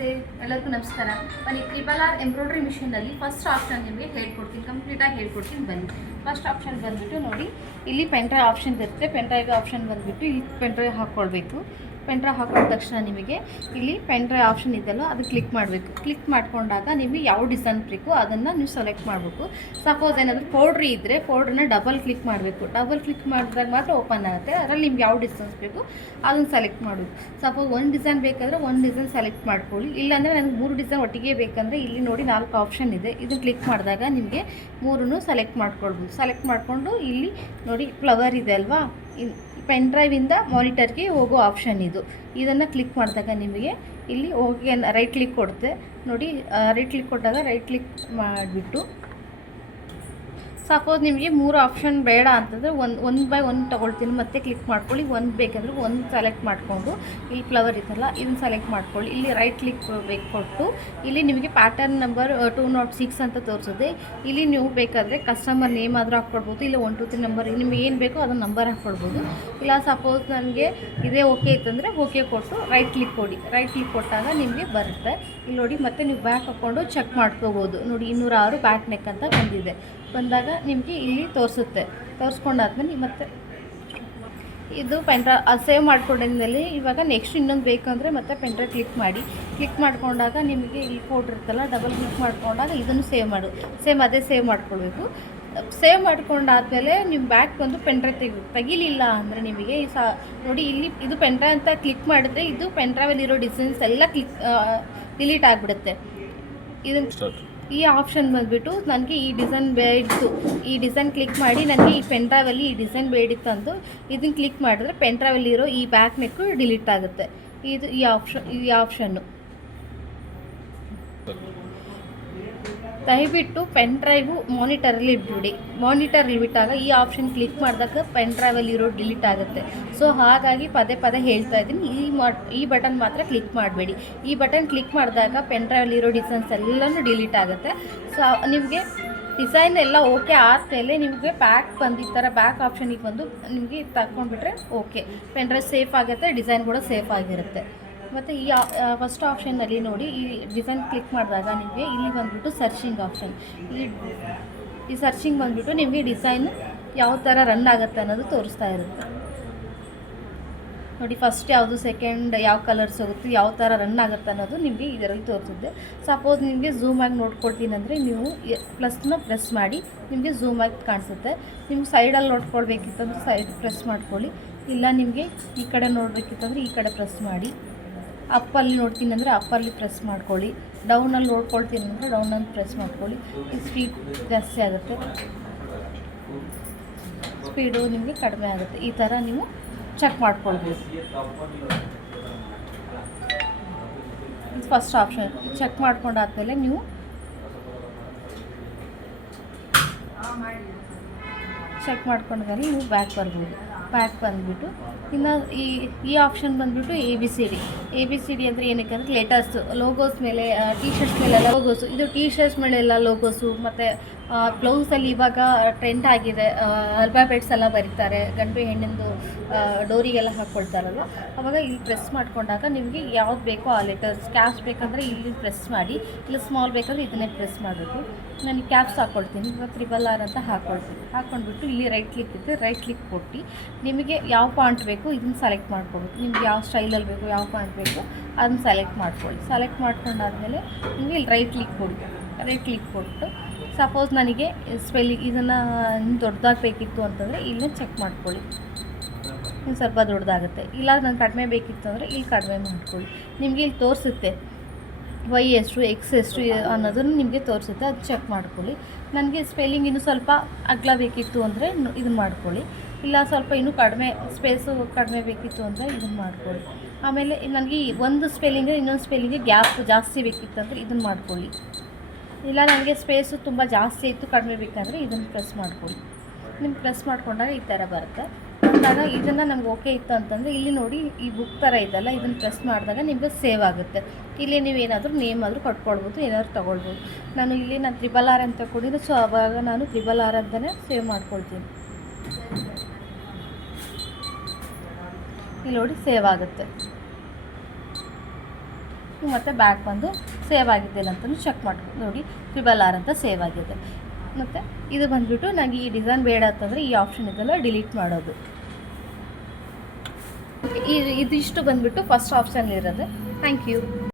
ನಮಸ್ತೆ, ಎಲ್ಲರಿಗೂ ನಮಸ್ಕಾರ. ಬನ್ನಿ, RRR ಎಂಬ್ರಾಯ್ಡ್ರಿ ಮಿಷಿನಲ್ಲಿ ಫಸ್ಟ್ ಆಪ್ಷನ್ ನಿಮಗೆ ಹೇಳ್ಕೊಡ್ತೀನಿ, ಕಂಪ್ಲೀಟಾಗಿ ಹೇಳ್ಕೊಡ್ತೀನಿ. ಬನ್ನಿ, ಫಸ್ಟ್ ಆಪ್ಷನ್ ಬಂದುಬಿಟ್ಟು ನೋಡಿ, ಇಲ್ಲಿ ಪೆನ್ಡ್ರೈವ್ ಆಪ್ಷನ್ ಇರುತ್ತೆ. ಪೆನ್ಡ್ರೈವ್ ಆಪ್ಷನ್ ಬಂದುಬಿಟ್ಟು ಇಲ್ಲಿ ಪೆನ್ಡ್ರೈವ್ ಹಾಕ್ಕೊಳ್ಬೇಕು. ಪೆನ್ಡ್ರೈವ್ ಹಾಕೊಂಡ ತಕ್ಷಣ ನಿಮಗೆ ಇಲ್ಲಿ ಪೆನ್ಡ್ರೈವ್ ಆಪ್ಷನ್ ಇದೆಯಲ್ಲ ಅದು ಕ್ಲಿಕ್ ಮಾಡಬೇಕು. ಕ್ಲಿಕ್ ಮಾಡ್ಕೊಂಡಾಗ ನಿಮಗೆ ಯಾವ ಡಿಸೈನ್ ಬೇಕು ಅದನ್ನು ನೀವು ಸೆಲೆಕ್ಟ್ ಮಾಡಬೇಕು. ಸಪೋಸ್ ಏನಾದರೂ ಫೋಲ್ಡ್ರಿ ಇದ್ದರೆ ಫೋಲ್ಡ್ರನ್ನ ಡಬಲ್ ಕ್ಲಿಕ್ ಮಾಡಬೇಕು. ಡಬಲ್ ಕ್ಲಿಕ್ ಮಾಡಿದಾಗ ಮಾತ್ರ ಓಪನ್ ಆಗುತ್ತೆ. ಅದರಲ್ಲಿ ನಿಮ್ಗೆ ಯಾವ ಡಿಸೈನ್ಸ್ ಬೇಕು ಅದನ್ನು ಸೆಲೆಕ್ಟ್ ಮಾಡಬೇಕು. ಸಪೋಸ್ ಒಂದು ಡಿಸೈನ್ ಬೇಕಾದರೆ ಒಂದು ಡಿಸೈನ್ ಸೆಲೆಕ್ಟ್ ಮಾಡ್ಕೊಳ್ಳಿ. ಇಲ್ಲಾಂದರೆ ನನಗೆ 3 ಡಿಸೈನ್ ಒಟ್ಟಿಗೆ ಬೇಕಂದರೆ ಇಲ್ಲಿ ನೋಡಿ 4 ಆಪ್ಷನ್ ಇದೆ. ಇದನ್ನು ಕ್ಲಿಕ್ ಮಾಡಿದಾಗ ನಿಮಗೆ 3 ಸೆಲೆಕ್ಟ್ ಮಾಡ್ಕೊಳ್ಬೋದು. ಸೆಲೆಕ್ಟ್ ಮಾಡಿಕೊಂಡು ಇಲ್ಲಿ ನೋಡಿ ಫ್ಲವರ್ ಇದೆ ಅಲ್ವಾ, ಪೆನ್ಡ್ರೈವಿಂದ ಮಾನಿಟರ್ಗೆ ಹೋಗೋ ಆಪ್ಷನ್ ಇದು. ಇದನ್ನು ಕ್ಲಿಕ್ ಮಾಡಿದಾಗ ನಿಮಗೆ ಇಲ್ಲಿ ಹೋಗಿ ರೈಟ್ ಕ್ಲಿಕ್ ಕೊಡುತ್ತೆ ನೋಡಿ. ರೈಟ್ ಕ್ಲಿಕ್ ಕೊಟ್ಟಾಗ ರೈಟ್ ಕ್ಲಿಕ್ ಮಾಡಿಬಿಟ್ಟು ಸಪೋಸ್ ನಿಮಗೆ 3 ಆಪ್ಷನ್ ಬೇಡ ಅಂತಂದರೆ ಒಂದು ಬೈ ಒಂದು ತೊಗೊಳ್ತೀನಿ, ಮತ್ತೆ ಕ್ಲಿಕ್ ಮಾಡ್ಕೊಳ್ಳಿ. ಒಂದು ಬೇಕಂದ್ರೆ ಒಂದು ಸೆಲೆಕ್ಟ್ ಮಾಡಿಕೊಂಡು ಇಲ್ಲಿ ಫ್ಲವರ್ ಇದೆಲ್ಲ ಇದನ್ನು ಸೆಲೆಕ್ಟ್ ಮಾಡ್ಕೊಳ್ಳಿ. ಇಲ್ಲಿ ರೈಟ್ ಕ್ಲಿಕ್ ಕೊಟ್ಟು ಇಲ್ಲಿ ನಿಮಗೆ ಪ್ಯಾಟರ್ನ್ ನಂಬರ್ 206 ಅಂತ ತೋರಿಸುತ್ತೆ. ಇಲ್ಲಿ ನೀವು ಬೇಕಾದರೆ ಕಸ್ಟಮರ್ ನೇಮ್ ಆದರೂ ಹಾಕ್ಕೊಡ್ಬೋದು, ಇಲ್ಲ 1 2 3 ನಂಬರ್ ನಿಮಗೆ ಏನು ಬೇಕೋ ಅದನ್ನು ನಂಬರ್ ಹಾಕ್ಕೊಡ್ಬೋದು. ಇಲ್ಲ ಸಪೋಸ್ ನನಗೆ ಇದೇ ಓಕೆ ಇತ್ತಂದರೆ ಓಕೆ ಕೊಟ್ಟು ರೈಟ್ ಕ್ಲಿಕ್ ಕೊಡಿ. ರೈಟ್ ಕ್ಲಿಕ್ ಕೊಟ್ಟಾಗ ನಿಮಗೆ ಬರುತ್ತೆ. ಇಲ್ಲಿ ನೋಡಿ ಮತ್ತೆ ನೀವು ಬ್ಯಾಕ್ ಹಾಕ್ಕೊಂಡು ಚೆಕ್ ಮಾಡ್ಕೋಬೋದು. ನೋಡಿ 206 ಬ್ಯಾಕ್ ನೆಕ್ ಅಂತ ಬಂದಿದೆ. ಬಂದಾಗ ನಿಮಗೆ ಇಲ್ಲಿ ತೋರಿಸುತ್ತೆ. ತೋರಿಸ್ಕೊಂಡಾದ್ಮೇಲೆ ಮತ್ತೆ ಇದು ಪೆನ್ಡ್ರೈವ್ ಸೇವ್ ಮಾಡ್ಕೊಂಡಿದ್ಮೇಲೆ ಇವಾಗ ನೆಕ್ಸ್ಟ್ ಇನ್ನೊಂದು ಬೇಕಂದರೆ ಮತ್ತೆ ಪೆನ್ಡ್ರೈವ್ ಕ್ಲಿಕ್ ಮಾಡಿ. ಕ್ಲಿಕ್ ಮಾಡ್ಕೊಂಡಾಗ ನಿಮಗೆ ಇಲ್ಲಿ ಕೋಡ್ ಇರುತ್ತಲ್ಲ, ಡಬಲ್ ಕ್ಲಿಕ್ ಮಾಡ್ಕೊಂಡಾಗ ಇದನ್ನು ಸೇವ್ ಅದೇ ಸೇವ್ ಮಾಡ್ಕೊಳ್ಬೇಕು. ಸೇವ್ ಮಾಡ್ಕೊಂಡಾದ್ಮೇಲೆ ನಿಮ್ಮ ಬ್ಯಾಕ್ ಬಂದು ಪೆನ್ಡ್ರೈವ್ ತೆಗಿಲಿಲ್ಲ ಅಂದರೆ ನಿಮಗೆ ನೋಡಿ ಇಲ್ಲಿ ಇದು ಪೆನ್ಡ್ರೈವ್ ಅಂತ ಕ್ಲಿಕ್ ಮಾಡಿದ್ರೆ ಇದು ಪೆನ್ಡ್ರೈವಲ್ಲಿರೋ ಡಿಸೈನ್ಸ್ ಎಲ್ಲ ಡಿಲೀಟ್ ಆಗಿಬಿಡುತ್ತೆ. ಇದನ್ನು ಈ ಆಪ್ಷನ್ ಬಂದುಬಿಟ್ಟು ನನಗೆ ಈ ಡಿಸೈನ್ ಬೇಡಿತ್ತು, ಈ ಡಿಸೈನ್ ಕ್ಲಿಕ್ ಮಾಡಿ ನನಗೆ ಈ ಪೆನ್ಡ್ರೈವಲ್ಲಿ ಈ ಡಿಸೈನ್ ಬೇಡಿತ್ತು ಅಂದು ಇದನ್ನು ಕ್ಲಿಕ್ ಮಾಡಿದ್ರೆ ಪೆನ್ಡ್ರೈವಲ್ಲಿರೋ ಈ ಬ್ಯಾಕ್ ನೆಕ್ಕು ಡಿಲೀಟ್ ಆಗುತ್ತೆ. ಇದು ಈ ಆಪ್ಷನ್ನು ದಯವಿಟ್ಟು ಪೆನ್ಡ್ರೈವು ಮಾನಿಟರಲ್ಲಿ ಇಟ್ಬಿಡಿ. ಮಾನಿಟರಲ್ಲಿ ಬಿಟ್ಟಾಗ ಈ ಆಪ್ಷನ್ ಕ್ಲಿಕ್ ಮಾಡಿದಾಗ ಪೆನ್ಡ್ರೈವಲ್ಲಿರೋ ಡಿಲೀಟ್ ಆಗುತ್ತೆ. ಸೊ ಹಾಗಾಗಿ ಪದೇ ಹೇಳ್ತಾ ಇದ್ದೀನಿ, ಈ ಬಟನ್ ಮಾತ್ರ ಕ್ಲಿಕ್ ಮಾಡಬೇಡಿ. ಈ ಬಟನ್ ಕ್ಲಿಕ್ ಮಾಡಿದಾಗ ಪೆನ್ಡ್ರೈವಲ್ಲಿರೋ ಡಿಸೈನ್ಸ್ ಎಲ್ಲನೂ ಡಿಲೀಟ್ ಆಗುತ್ತೆ. ಸೊ ನಿಮಗೆ ಡಿಸೈನ್ ಎಲ್ಲ ಓಕೆ ಆದಮೇಲೆ ನಿಮಗೆ ಬ್ಯಾಕ್ ಬಂದು ಈ ಥರ ಬ್ಯಾಕ್ ಆಪ್ಷನಿಗೆ ಬಂದು ನಿಮಗೆ ತಗೊಂಡ್ಬಿಟ್ರೆ ಓಕೆ, ಪೆನ್ಡ್ರೈವ್ ಸೇಫ್ ಆಗುತ್ತೆ, ಡಿಸೈನ್ ಕೂಡ ಸೇಫ್ ಆಗಿರುತ್ತೆ. ಮತ್ತು ಈ ಫಸ್ಟ್ ಆಪ್ಷನ್ನಲ್ಲಿ ನೋಡಿ, ಈ ಡಿಸೈನ್ ಕ್ಲಿಕ್ ಮಾಡಿದಾಗ ನಿಮಗೆ ಇಲ್ಲಿ ಬಂದುಬಿಟ್ಟು ಸರ್ಚಿಂಗ್ ಆಪ್ಷನ್, ಈ ಸರ್ಚಿಂಗ್ ಬಂದುಬಿಟ್ಟು ನಿಮಗೆ ಡಿಸೈನ್ ಯಾವ ಥರ ರನ್ ಆಗುತ್ತೆ ಅನ್ನೋದು ತೋರಿಸ್ತಾ ಇರುತ್ತೆ ನೋಡಿ. ಫಸ್ಟ್ ಯಾವುದು, ಸೆಕೆಂಡ್ ಯಾವ ಕಲರ್ಸ್ ಹೋಗುತ್ತೆ, ಯಾವ ಥರ ರನ್ ಆಗುತ್ತೆ ಅನ್ನೋದು ನಿಮಗೆ ಇದರಲ್ಲಿ ತೋರಿಸುತ್ತೆ. ಸಪೋಸ್ ನಿಮಗೆ ಝೂಮ್ ಆಗಿ ನೋಡ್ಕೊಳ್ತೀನಿ ಅಂದರೆ ನೀವು ಪ್ಲಸ್ನ ಪ್ರೆಸ್ ಮಾಡಿ ನಿಮಗೆ ಝೂಮ್ ಆಗಿ ಕಾಣಿಸುತ್ತೆ. ನಿಮ್ಗೆ ಸೈಡಲ್ಲಿ ನೋಡ್ಕೊಳ್ಬೇಕಿತ್ತಂದ್ರೆ ಸೈಡ್ ಪ್ರೆಸ್ ಮಾಡ್ಕೊಳ್ಳಿ. ಇಲ್ಲ ನಿಮಗೆ ಈ ಕಡೆ ನೋಡಬೇಕಿತ್ತಂದ್ರೆ ಈ ಕಡೆ ಪ್ರೆಸ್ ಮಾಡಿ. ಅಪ್ಪಲ್ಲಿ ನೋಡ್ತೀನಿ ಅಂದರೆ ಅಪ್ಪಲ್ಲಿ ಪ್ರೆಸ್ ಮಾಡ್ಕೊಳ್ಳಿ. ಡೌನಲ್ಲಿ ನೋಡ್ಕೊಳ್ತೀನಿ ಅಂದರೆ ಡೌನಲ್ಲಿ ಪ್ರೆಸ್ ಮಾಡ್ಕೊಳ್ಳಿ. ಈ ಸ್ಪೀಡ್ ಜಾಸ್ತಿ ಆಗುತ್ತೆ, ಸ್ಪೀಡು ನಿಮಗೆ ಕಡಿಮೆ ಆಗುತ್ತೆ. ಈ ಥರ ನೀವು ಚೆಕ್ ಮಾಡ್ಕೊಳ್ಬೋದು. ಫಸ್ಟ್ ಆಪ್ಷನ್ ಚೆಕ್ ಮಾಡ್ಕೊಂಡಾದ್ಮೇಲೆ ನೀವು ಚೆಕ್ ಮಾಡ್ಕೊಂಡ್ಮೇಲೆ ನೀವು ಬ್ಯಾಕ್ ಬರ್ಬೋದು. ಬ್ಯಾಕ್ ಬಂದುಬಿಟ್ಟು ಇನ್ನು ಈ ಆಪ್ಷನ್ ಬಂದುಬಿಟ್ಟು ಎ ಬಿ ಸಿ ಡಿ ಅಂದರೆ ಏನಕ್ಕೆ ಅಂದರೆ ಲೆಟರ್ಸ್, ಲೋಗೋಸ್ ಮೇಲೆ, ಟಿ ಶರ್ಟ್ಸ್ ಮೇಲೆಲ್ಲ ಲೋಗೋಸು. ಇದು ಟಿ ಶರ್ಟ್ಸ್ ಮೇಲೆಲ್ಲ ಲೋಗೋಸು. ಮತ್ತು ಬ್ಲೌಸಲ್ಲಿ ಇವಾಗ ಟ್ರೆಂಡ್ ಆಗಿದೆ, ಅಲ್ಫಾಬೆಟ್ಸ್ ಎಲ್ಲ ಬರೀತಾರೆ, ಗಂಡು ಹೆಣ್ಣಿಂದು ಡೋರಿಗೆಲ್ಲ ಹಾಕ್ಕೊಳ್ತಾರಲ್ವ. ಆವಾಗ ಇಲ್ಲಿ ಪ್ರೆಸ್ ಮಾಡ್ಕೊಂಡಾಗ ನಿಮಗೆ ಯಾವ್ದು ಬೇಕೋ ಆ ಲೆಟರ್ಸ್, ಕ್ಯಾಪ್ಸ್ ಬೇಕಂದರೆ ಇಲ್ಲಿ ಪ್ರೆಸ್ ಮಾಡಿ, ಇಲ್ಲ ಸ್ಮಾಲ್ ಬೇಕಂದರೆ ಇದನ್ನೇ ಪ್ರೆಸ್ ಮಾಡಬೇಕು. ನಾನು ಕ್ಯಾಪ್ಸ್ ಹಾಕ್ಕೊಳ್ತೀನಿ, ಇವಾಗ RRR ಅಂತ ಹಾಕ್ಕೊಳ್ತೀನಿ. ಹಾಕ್ಕೊಂಡ್ಬಿಟ್ಟು ಇಲ್ಲಿ ರೈಟ್ ಕ್ಲಿಕ್ ಇರುತ್ತೆ, ರೈಟ್ ಕ್ಲಿಕ್ ಕೊಟ್ಟು ನಿಮಗೆ ಯಾವ ಫಾಂಟ್ ಬೇಕು ಇದನ್ನು ಸೆಲೆಕ್ಟ್ ಮಾಡ್ಕೊಬೇಕು. ನಿಮ್ಗೆ ಯಾವ ಸ್ಟೈಲಲ್ಲಿ ಬೇಕು, ಯಾವ ಫಾಂಟ್ ಬೇಕು ಅದನ್ನು ಸೆಲೆಕ್ಟ್ ಮಾಡ್ಕೊಳ್ಳಿ. ಸೆಲೆಕ್ಟ್ ಮಾಡ್ಕೊಂಡಾದ್ಮೇಲೆ ನಿಮಗೆ ಇಲ್ಲಿ ರೈಟ್ ಕ್ಲಿಕ್ ಕೊಡಿ. ರೈಟ್ ಕ್ಲಿಕ್ ಕೊಟ್ಟು ಸಪೋಸ್ ನನಗೆ ಸ್ಪೆಲ್ಲಿಂಗ್ ಇದನ್ನು ದೊಡ್ಡದಾಗಿ ಬೇಕಿತ್ತು ಅಂತಂದರೆ ಇಲ್ಲೇ ಚೆಕ್ ಮಾಡ್ಕೊಳ್ಳಿ, ಇನ್ನು ಸ್ವಲ್ಪ ದೊಡ್ಡದಾಗುತ್ತೆ. ಇಲ್ಲ ನಾನು ಕಡಿಮೆ ಬೇಕಿತ್ತು ಅಂದರೆ ಇಲ್ಲಿ ಕಡಿಮೆ ಮಾಡ್ಕೊಳ್ಳಿ. ನಿಮಗೆ ಇಲ್ಲಿ ತೋರಿಸುತ್ತೆ Y ಎಷ್ಟು X ಎಷ್ಟು ಅನ್ನೋದನ್ನು ನಿಮಗೆ ತೋರಿಸುತ್ತೆ, ಅದು ಚೆಕ್ ಮಾಡ್ಕೊಳ್ಳಿ. ನನಗೆ ಸ್ಪೆಲ್ಲಿಂಗ್ ಇನ್ನೂ ಸ್ವಲ್ಪ ಅಗಲ ಬೇಕಿತ್ತು ಅಂದರೆ ಇದನ್ನು ಮಾಡ್ಕೊಳ್ಳಿ. ಇಲ್ಲ ಸ್ವಲ್ಪ ಇನ್ನೂ ಕಡಿಮೆ ಸ್ಪೇಸು ಕಡಿಮೆ ಬೇಕಿತ್ತು ಅಂದರೆ ಇದನ್ನು ಮಾಡ್ಕೊಳ್ಳಿ. ಆಮೇಲೆ ನನಗೆ ಒಂದು ಸ್ಪೆಲ್ಲಿಂಗ್ ಇನ್ನೊಂದು ಸ್ಪೆಲ್ಲಿಂಗ್ಗೆ ಗ್ಯಾಪ್ ಜಾಸ್ತಿ ಬೇಕಿತ್ತು ಅಂದರೆ ಇದನ್ನು ಮಾಡ್ಕೊಳ್ಳಿ. ಇಲ್ಲ ನನಗೆ ಸ್ಪೇಸು ತುಂಬ ಜಾಸ್ತಿ ಇತ್ತು ಕಡಿಮೆ ಬೇಕಂದರೆ ಇದನ್ನು ಪ್ರೆಸ್ ಮಾಡ್ಕೊಳ್ಳಿ. ನಿಮ್ಗೆ ಪ್ರೆಸ್ ಮಾಡ್ಕೊಂಡಾಗ ಈ ಥರ ಬರುತ್ತೆ. ಬಂದಾಗ ಇದನ್ನು ನಮ್ಗೆ ಓಕೆ ಇತ್ತು ಅಂತಂದರೆ ಇಲ್ಲಿ ನೋಡಿ ಈ ಬುಕ್ ಥರ ಇದೆಲ್ಲ, ಇದನ್ನು ಪ್ರೆಸ್ ಮಾಡಿದಾಗ ನಿಮಗೆ ಸೇವ್ ಆಗುತ್ತೆ. ಇಲ್ಲಿ ನೀವೇನಾದರೂ ನೇಮ್ ಆದರೂ ಕೊಟ್ಕೊಳ್ಬೋದು, ಏನಾದರೂ ತೊಗೊಳ್ಬೋದು. ನಾನು RRR ಅಂತ ಕೊಟ್ಟಿದ್ದೆ, ಸೊ ಆವಾಗ ನಾನು RRR ಅಂತಲೇ ಸೇವ್ ಮಾಡ್ಕೊಳ್ತೀನಿ. ಇಲ್ಲಿ ನೋಡಿ ಸೇವ್ ಆಗುತ್ತೆ. ಮತ್ತು ಬ್ಯಾಕ್ ಬಂದು ಸೇವ್ ಆಗಿದ್ದಿಲ್ಲ ಅಂತಲೂ ಚೆಕ್ ಮಾಡ್ಕೊಂಡು ನೋಡಿ RRR ಅಂತ ಸೇವ್ ಆಗಿದೆ. ಮತ್ತು ಇದು ಬಂದುಬಿಟ್ಟು ನನಗೆ ಈ ಡಿಸೈನ್ ಬೇಡ ಅಂತಂದರೆ ಈ ಆಪ್ಷನ್ ಇದೆಲ್ಲ ಡಿಲೀಟ್ ಮಾಡೋದು. ಇದಿಷ್ಟು ಬಂದುಬಿಟ್ಟು ಫಸ್ಟ್ ಆಪ್ಷನ್ ಇರೋದು. Thank you.